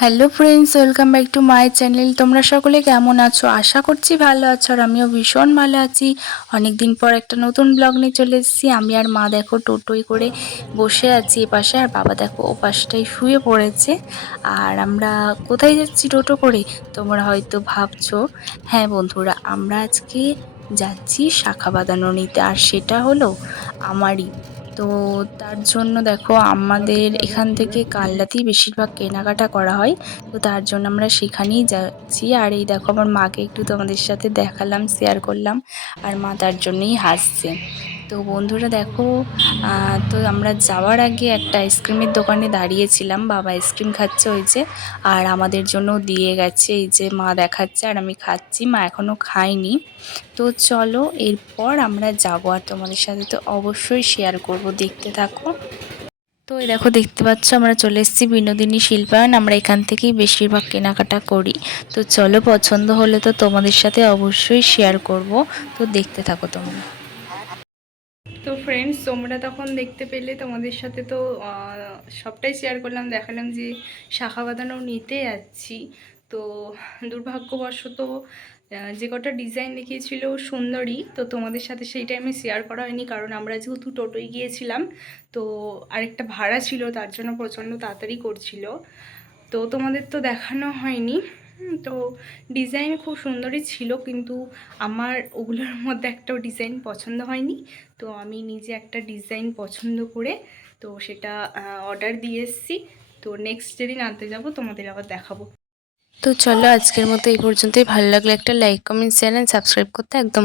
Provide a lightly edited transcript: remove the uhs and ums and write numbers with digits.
Hello friends, welcome back to my channel. তোমরা সকলে কেমন আছো? আশা করছি ভালো আছো, আর আমিও ভীষণ ভালো আছি। অনেকদিন পর একটা নতুন ব্লগ নিয়ে চলে এসেছি। আমি আর মা দেখো টোটোই করে বসে আছি এপাশে, আর বাবা দেখো ও পাশটাই শুয়ে পড়েছে। আর আমরা কোথায় যাচ্ছি টোটো করে, তোমরা হয়তো ভাবছো। হ্যাঁ বন্ধুরা, আমরা আজকে যাচ্ছি শাখা বাঁধানো নিতে, আর সেটা হলো আমারই। তো তার জন্য দেখো আমাদের এখান থেকে কালনাতেই বেশিরভাগ কেনাকাটা করা হয়। তো তার জন্য আমরা সেখানেই যাচ্ছি। আর এই দেখো আমার মাকে একটু তোমাদের সাথে দেখালাম, শেয়ার করলাম, আর মা তার জন্যই হাসছে। তো বন্ধুরা দেখো, তো আমরা যাওয়ার আগে একটা আইসক্রিমের দোকানে দাঁড়িয়েছিলাম। বাবা আইসক্রিম খাচ্ছে ওই যে, আর আমাদের জন্য দিয়ে গেছে। এই যে মা দেখাচ্ছে আর আমি খাচ্ছি, মা এখনও খায়নি। তো চলো এরপর আমরা যাবো, আর তোমাদের সাথে তো অবশ্যই শেয়ার করব, দেখতে থাকো। তো এই দেখো দেখতে পাচ্ছ আমরা চলে এসেছি বিনোদিনী শিল্পায়ন। আমরা এখান থেকেই বেশিরভাগ কেনাকাটা করি। তো চলো, পছন্দ হলে তো তোমাদের সাথে অবশ্যই শেয়ার করব। তো দেখতে থাকো তোমরা। তো ফ্রেন্ডস, তোমরা তখন দেখতে পেলে, তোমাদের সাথে তো সবটাই শেয়ার করলাম, দেখালাম যে শাখা বাঁধানো নিতে যাচ্ছি। তো দুর্ভাগ্যবশত যে কটা ডিজাইন দেখিয়েছিল সুন্দরী, তো তোমাদের সাথে সেই টাইমে শেয়ার করা হয়নি, কারণ আমরা যেহেতু টোটোয় গিয়েছিলাম। তো আরেকটা ভাড়া ছিল, তার জন্য প্রচণ্ড তাড়াতাড়ি করছিল। তো তোমাদের তো দেখানো হয়নি। তো ডিজাইন খুব সুন্দরই ছিল, কিন্তু আমার ওগুলোর মধ্যে একটাও ডিজাইন পছন্দ হয়নি। তো আমি নিজে একটা ডিজাইন পছন্দ করে তো সেটা অর্ডার দিয়ে এসেছি। তো নেক্সট যেদিন আনতে যাব তোমাদের আবার দেখাবো। তো চলো আজকের মতো এই পর্যন্তই। ভালো লাগলে একটা লাইক, কমেন্ট, চ্যানেল সাবস্ক্রাইব করতে একদম